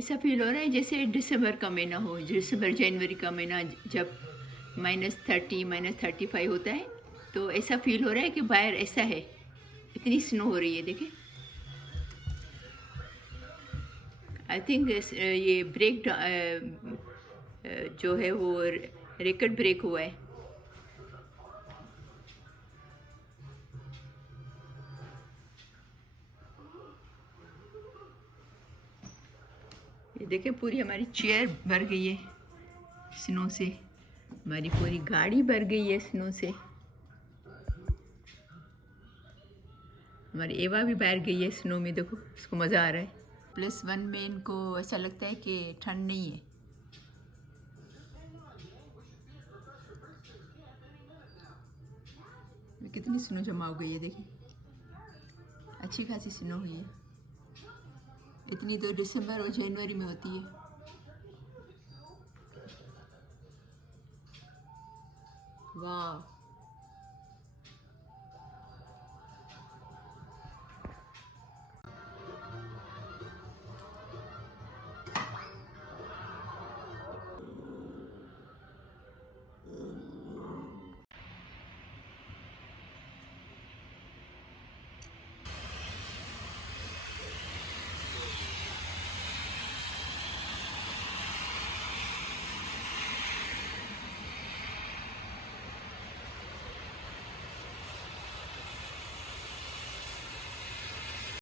ऐसा फील हो रहा है जैसे दिसंबर का महीना हो, दिसंबर जनवरी का महीना जब -30 -35 होता है, तो ऐसा फील हो रहा है कि बाहर ऐसा है, इतनी स्नो हो रही है। देखिए, आई थिंक ये ब्रेक जो है वो रिकॉर्ड ब्रेक हुआ है। ये देखिए, पूरी हमारी चेयर भर गई है स्नो से, हमारी पूरी गाड़ी भर गई है स्नो से, हमारी एवा भी बाहर गई है स्नो में। देखो, इसको मज़ा आ रहा है। +1 में इनको ऐसा लगता है कि ठंड नहीं है। कितनी स्नो जमा हो गई है, देखिए, अच्छी खासी स्नो हुई है। इतनी तो दिसंबर और जनवरी में होती है। वाह।